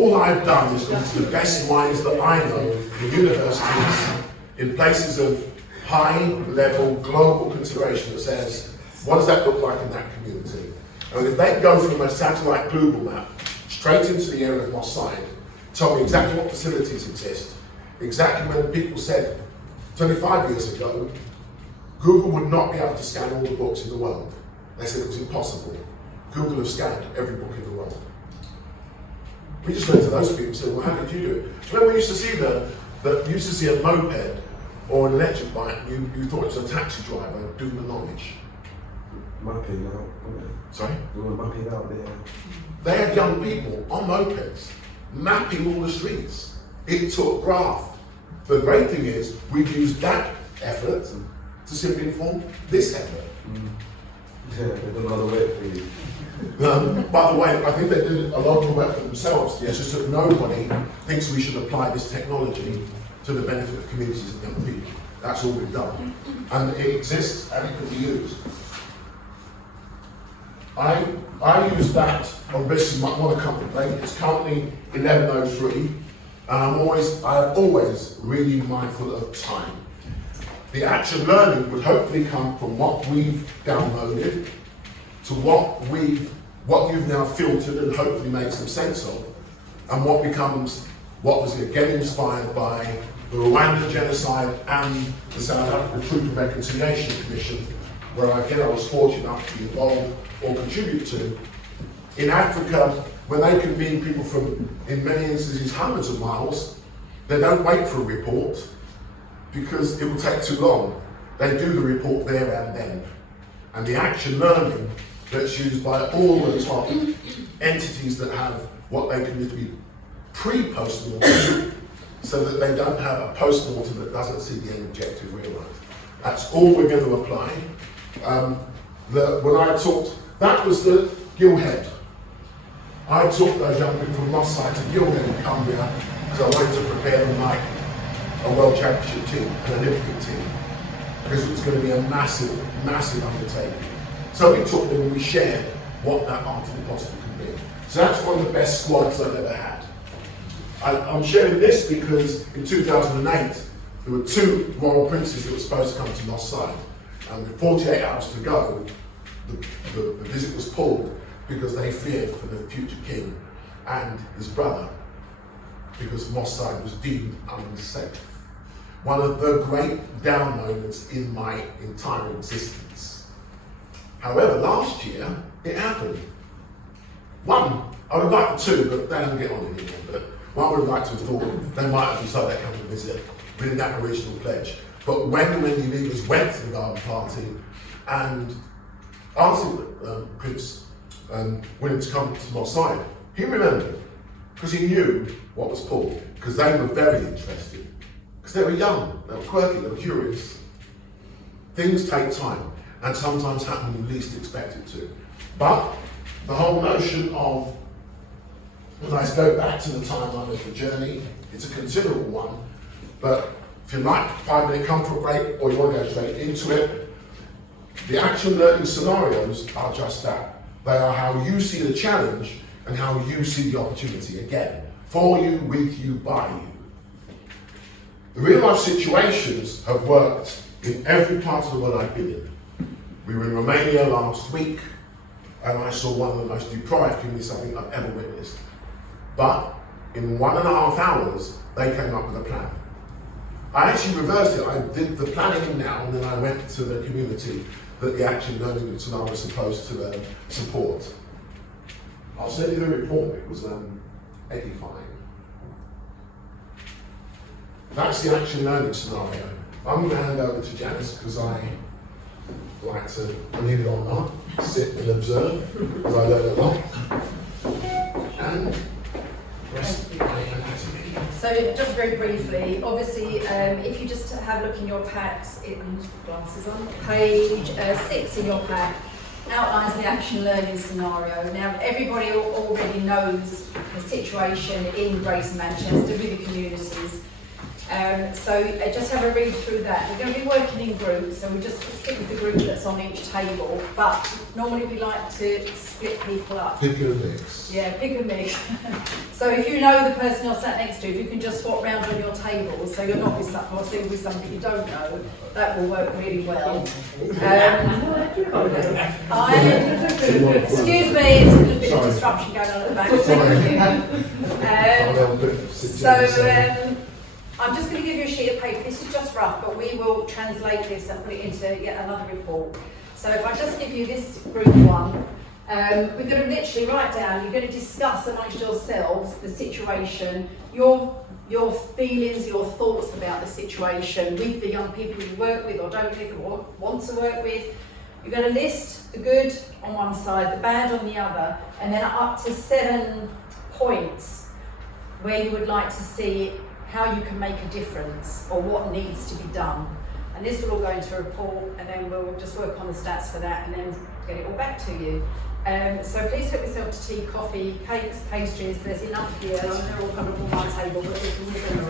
all I've done is gone to the best minds that I know in universities, in places of high-level global consideration that says, what does that look like in that community? And if they go from a satellite Google map straight into the area of Moss Side, tell me exactly what facilities exist, exactly when people said 25 years ago, Google would not be able to scan all the books in the world. They said it was impossible. Google have scanned every book in the world. We just went to those people and said, well, how did you do it? Do you remember we used to see a moped or an electric bike, you thought it was a taxi driver doing the knowledge. Mapping out, wasn't it? Sorry? We were mapping out there. They had young people on mopeds mapping all the streets. It took graft. The great thing is, we've used that effort to simply inform this effort. Yeah, they've done another work for you. By the way, I think they did a lot of the work for themselves. It's just that nobody thinks we should apply this technology to the benefit of communities and young people. That's all we've done. And it exists and it can be used. I use that on this is one company. It's currently 11:03. I'm always really mindful of time. The action learning would hopefully come from what we've downloaded to what you've now filtered and hopefully made some sense of, and what was again inspired by the Rwanda genocide and the South African Truth and Reconciliation Commission, where again I was fortunate enough to be involved or contribute to. In Africa, when they convene people from, in many instances, hundreds of miles, they don't wait for a report because it will take too long. They do the report there and then. And the action learning that's used by all the top entities that have what they consider to be pre-post-mortem, so that they don't have a post-mortem that doesn't see the end objective realised. That's all we're going to apply. When I talked, that was the Gilhead. I took those young people from Moss Side to Gilhead in Cumbria because I wanted to prepare them like a World Championship team, an Olympic team, because it was going to be a massive, massive undertaking. So we took them and we shared what that art of the possible can be. So that's one of the best squads I've ever had. I'm sharing this because in 2008, there were 2 royal princes that were supposed to come to Moss Side. And with 48 hours to go, the visit was pulled because they feared for the future king and his brother, because Moss Side was deemed unsafe. One of the great down moments in my entire existence. However, last year, it happened. One, I would have liked 2, but they don't get on anymore. But one would have liked to have thought they might have decided they'd come to visit. We didn't have an original pledge. But when the Wendy leaders went to the garden party and asked Prince William to come to Moss Side, he remembered, because he knew what was pulled, because they were very interested. Because they were young, they were quirky, they were curious. Things take time, and sometimes happen when you least expect it to. But the whole notion of, when I go back to the timeline of the journey, it's a considerable one, but if you like 5-minute comfort break, or you want to go straight into it, the action learning scenarios are just that. They are how you see the challenge and how you see the opportunity. Again, for you, with you, by you. The real life situations have worked in every part of the world I've been in. We were in Romania last week, and I saw one of the most deprived communities I think I've ever witnessed. But in 1.5 hours, they came up with a plan. I actually reversed it. I did the planning now, and then I went to the community that the action learning scenario was supposed to support. I'll send you the report. It was edifying. That's the action learning scenario. I'm going to hand over to Janice because I like to, believe it or not, sit and observe because I learn a lot. And rest my anatomy. So just very briefly, obviously, if you just have a look in your packs, glasses on, page 6 in your pack outlines the action learning scenario. Now, everybody already knows the situation in Greater Manchester with the communities. So just have a read through that. We're going to be working in groups, so we just stick with the group that's on each table. But normally we like to split people up. Pick your mix. Yeah, pick a mix. So if you know the person you're sat next to, if you can just swap round on your table, so you're not with someone or sitting with somebody you don't know, that will work really well. Excuse me, it's a little bit of disruption going on at the back. I'm just going to give you a sheet of paper. This is just rough, but we will translate this and put it into yet another report. So if I just give you this group one, we're going to literally write down, you're going to discuss amongst yourselves the situation, your feelings, your thoughts about the situation with the young people you work with or don't with or want to work with. You're going to list the good on one side, the bad on the other, and then up to 7 points where you would like to see how you can make a difference or what needs to be done. And this will all go into a report, and then we'll just work on the stats for that and then get it all back to you. So please help yourself to tea, coffee, cakes, pastries. There's enough here. They're all kind of on my table, but we can move them around.